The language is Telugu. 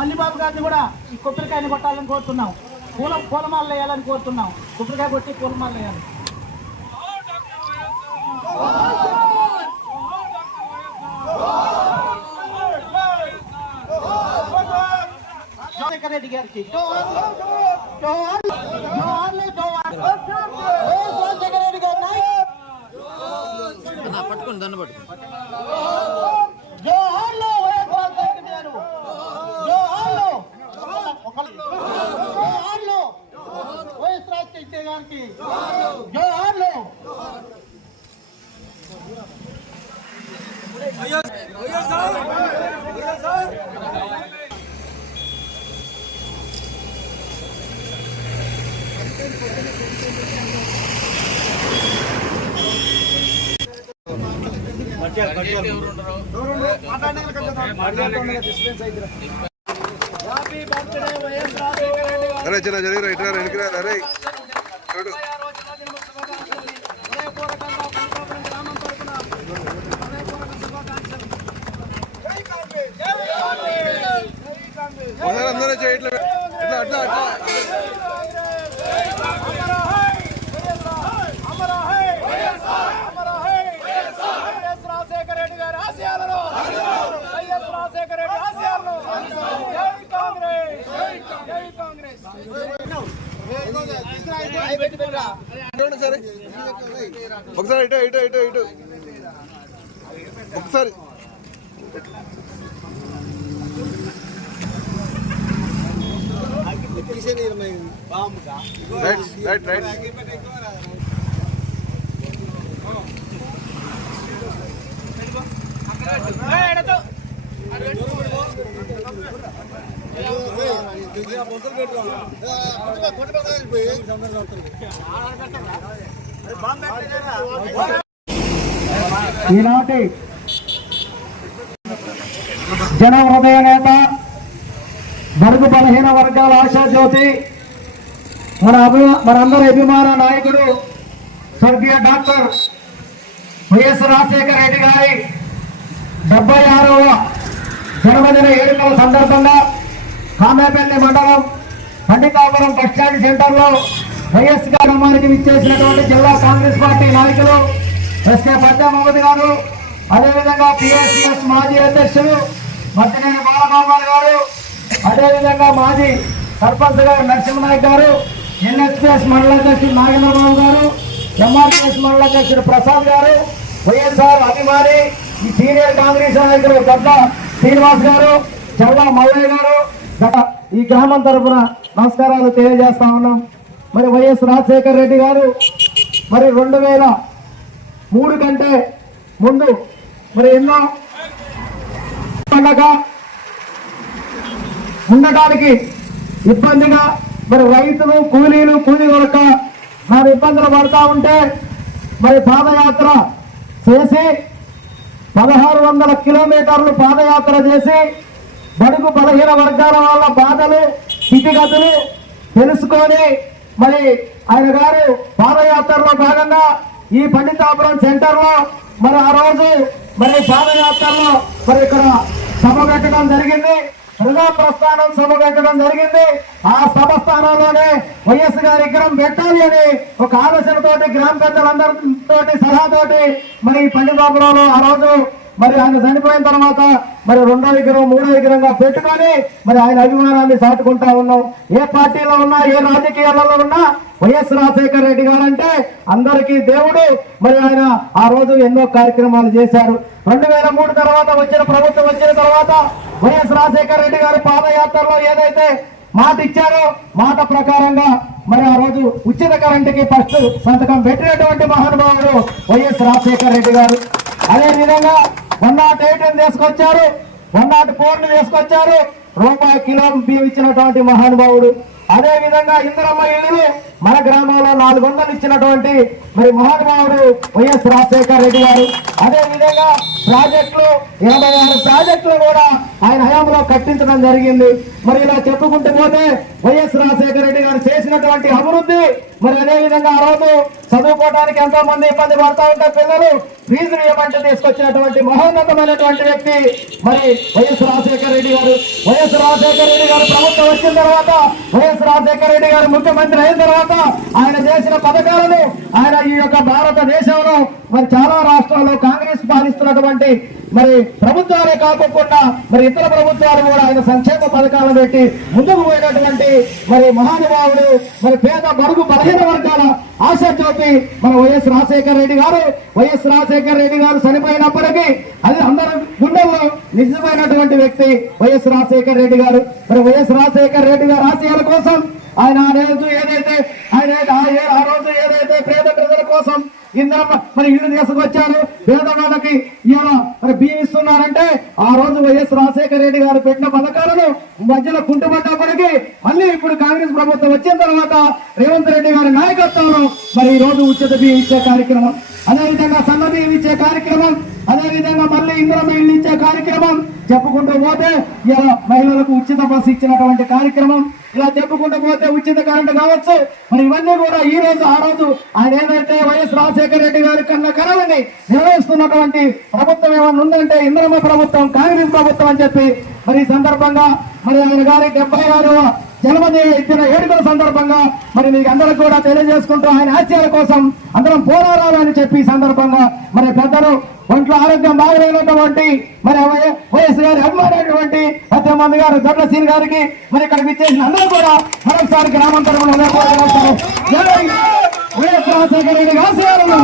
వేయాలని కోరుతున్నాం. పూల పూలమాలలు వేయాలని కోరుతున్నాం. కుప్పటికాయ కొట్టి పూలమాలలు వేయాలి. రెడ్డి గారికి. పట్టుకోండి దాన్ని పట్టుకోండి జోహార్లు, వైఎస్ రాజశేఖర రెడ్డి గారు. జోహార్లు. ఒకళ్ళు. జోహార్లు. వైఎస్ రాజశేఖర రెడ్డి గారికి జోహార్లు అరే చిన్న జరిగిరా ఇట్లా వెనక్కి అరే చూడు కాంగ్రెస్ జై కాంగ్రెస్ చూడండి సరే. ఒకసారి ఇటు ఇటు ఇటు ఇటు. ఒకసారి. రైట్ రైట్ ఈనాటి జన హృదయ నేత బడుగు బలహీన వర్గాల ఆశాజ్యోతి మన అభి మనందరి అభిమాన నాయకుడు స్వర్గీయ డాక్టర్ వైఎస్ రాజశేఖర రెడ్డి గారి డెబ్బై ఆరవ జన్మదిన వేడుకల సందర్భంగా కామేపల్లి మండలం పండితాపురం బస్టాండ్ సెంటర్లో వైఎస్ గ్రామానికి విచ్చేసినటువంటి జిల్లా కాంగ్రెస్ పార్టీ నాయకులు ఎస్కే పెద్ద మహమ్మద్ గారు అదేవిధంగా పిఎస్సిఎస్ మాజీ అధ్యక్షులు మద్దినేని బాలగోపాల్ గారు అదేవిధంగా మాజీ సర్పంచ్ గారు నరసింహనాయక్ గారు ఎన్హెచ్పిఎస్ మండల అధ్యక్షుడు నాగేంద్రబాబు గారు ఎంఆర్పిఎస్ మండల అధ్యక్షుడు ప్రసాద్ గారు వైఎస్ఆర్ అభిమాని ఈ సీనియర్ కాంగ్రెస్ నాయకులు పెద్ద శ్రీనివాస్ గారు చల్ల మల్లయ్య గారు. గత ఈ గ్రామం తరఫున నమస్కారాలు తెలియజేస్తా ఉన్నాం. మరి వైఎస్ రాజశేఖర్ రెడ్డి గారు మరి రెండు వేల మూడు కంటే ముందు మరి ఎన్నో పండగ ఉండటానికి ఇబ్బందిగా మరి రైతులు కూలీలు కూలీ కొరక మరి ఇబ్బందులు పడతా ఉంటే మరి పాదయాత్ర చేసి పదహారు వందల కిలోమీటర్లు పాదయాత్ర చేసి బడుగు బలహీన వర్గాల వాళ్ళ బాధలు స్థితిగతులు తెలుసుకొని మరి ఆయన గారు పాదయాత్రలో భాగంగా ఈ పండితాపురం సెంటర్లో మరి ఆ రోజు మరి పాదయాత్రలో మరి ఇక్కడ సభ పెట్టడం జరిగింది. ప్రజా ప్రస్థానం సభ పెట్టడం జరిగింది. ఆ సభ స్థానంలోనే వైఎస్ గారి విగ్రహం పెట్టాలి అని ఒక ఆలోచనతోటి గ్రామ పెద్దలందరితోటి సలహాతోటి మరి ఈ పండితాపురంలో ఆ రోజు మరి ఆయన చనిపోయిన తర్వాత మరి రెండో విగ్రహం మూడో విగ్రహంగా పెట్టుకొని మరి ఆయన అభిమానాన్ని చాటుకుంటా ఉన్నాం. ఏ పార్టీలో ఉన్నా ఏ రాజకీయాలలో ఉన్నా వైఎస్ రాజశేఖర రెడ్డి గారు అంటే అందరికీ దేవుడు. మరి ఆయన ఆ రోజు ఎన్నో కార్యక్రమాలు చేశారు. రెండు వేల మూడు తర్వాత వచ్చిన ప్రభుత్వం వచ్చిన తర్వాత వైఎస్ రాజశేఖర రెడ్డి గారు పాదయాత్రలో ఏదైతే మాట ఇచ్చారో మాట ప్రకారంగా మరి ఆ రోజు ఉచిత కరెంటుకి ఫస్ట్ సంతకం పెట్టినటువంటి మహానుభావుడు వైఎస్ రాజశేఖర రెడ్డి గారు. అదే విధంగా వన్ నాట్ ఎయిట్ తీసుకొచ్చారు. వన్ నాట్ ఫోర్ తీసుకొచ్చారు. రూపాయి కిలో బియ్యం ఇచ్చినటువంటి మహానుభావుడు. అదే విధంగా ఇందిరమ్మ ఇల్లు మన గ్రామంలో నాలుగు వందలు ఇచ్చినటువంటి మరి మహానుభావుడు వైఎస్ రాజశేఖర రెడ్డి గారు. అదే విధంగా ప్రాజెక్టులు ఇరవై ఆరు ప్రాజెక్టులు కూడా ఆయన హయాంలో కట్టించడం జరిగింది. మరి ఇలా చెప్పుకుంటూ పోతే వైఎస్ రాజశేఖర రెడ్డి గారు చేసినటువంటి అభివృద్ధి మరి అదే విధంగా ఆ రోజు చదువుకోవడానికి ఎంతో మంది ఇబ్బంది పడతా ఉంటారు పిల్లలు ఫీజులు ఇవ్వమంటే తీసుకొచ్చినటువంటి మహోన్నతమైనటువంటి వ్యక్తి. మరి వైఎస్ రాజశేఖర రెడ్డి గారు వైఎస్ రాజశేఖర రెడ్డి గారు ప్రభుత్వం వచ్చిన తర్వాత వైఎస్ రాజశేఖర రెడ్డి గారు ముఖ్యమంత్రి అయిన తర్వాత ఆయన చేసిన పథకాలను ఆయన ఈ యొక్క భారతదేశంలో మరి చాలా రాష్ట్రాల్లో కాంగ్రెస్ పాలిస్తున్నటువంటి మరి ప్రభుత్వాలే కాకుండా మరి ఇతర ప్రభుత్వాలు కూడా ఆయన సంక్షేమ పథకాలు పెట్టి ముందుకు పోయినటువంటి మరి మహానుభావుడు మరి పేద బడుగు బలహీన వర్గాల ఆశ చూపి మన వైఎస్ రాజశేఖర రెడ్డి గారు వైఎస్ రాజశేఖర రెడ్డి గారు చనిపోయినప్పటికీ అది అందరి గుండెల్లో నిజమైనటువంటి వ్యక్తి వైఎస్ రాజశేఖర రెడ్డి గారు. మరి వైఎస్ రాజశేఖర రెడ్డి గారు ఆశయాల కోసం ఆయన ఆ రోజు ఏదైతే ఆయన ఆ రోజు ఏదైతే పేద ప్రజల కోసం ఇందరం మరి ఇల్లు తీసుకొచ్చారు పేదవాళ్ళకి మరి బియ్యం ఇస్తున్నారంటే ఆ రోజు వైఎస్ రాజశేఖర రెడ్డి గారు పెట్టిన పథకాలను మధ్యలో కుంటుపడ్డప్పటికీ మళ్ళీ ఇప్పుడు కాంగ్రెస్ ప్రభుత్వం వచ్చిన తర్వాత రేవంత్ రెడ్డి గారి నాయకత్వంలో మరి ఈ రోజు ఉచిత బియ్యం ఇచ్చే కార్యక్రమం అదేవిధంగా సన్న ఇచ్చే కార్యక్రమం అదేవిధంగా మళ్ళీ ఇంద్రం ఇల్లు ఇచ్చే కార్యక్రమం. చెప్పుకుంటూ పోతే ఇలా మహిళలకు ఉచిత బస్సు ఇచ్చినటువంటి కార్యక్రమం. ఇలా చెప్పుకుంటూ పోతే ఉచిత కరెంటు కావచ్చు. మరి ఇవన్నీ కూడా ఈ రోజు ఆ రోజు ఆయన ఏదైతే వైఎస్ రాజశేఖర రెడ్డి గారి కన్నా కళలని నిర్వహిస్తున్నటువంటి ప్రభుత్వం ఏమన్నా ఉందంటే ఇంద్రమ్మ ప్రభుత్వం కాంగ్రెస్ ప్రభుత్వం అని చెప్పి మరి ఈ సందర్భంగా మరి ఆయన గారి డెబ్బై ఆరవ జన్మదిన ఇచ్చిన ఏడుకల సందర్భంగా మరి మీకు అందరికి కూడా తెలియజేసుకుంటూ ఆయన ఆశయాల కోసం అందరం పోరాడాలని చెప్పి సందర్భంగా మరి పెద్దలు ఒంట్లో ఆరోగ్యం బాగలేనటువంటి మరి వైఎస్ గారి అభిమానైనటువంటి ప్రతి గారు జడ్ల గారికి మరి ఇక్కడ విచ్చేసిన అందరూ కూడా మరొకసారి గ్రామాంతరం వైఎస్ రాజశేఖర రెడ్డి ఆశయాలను.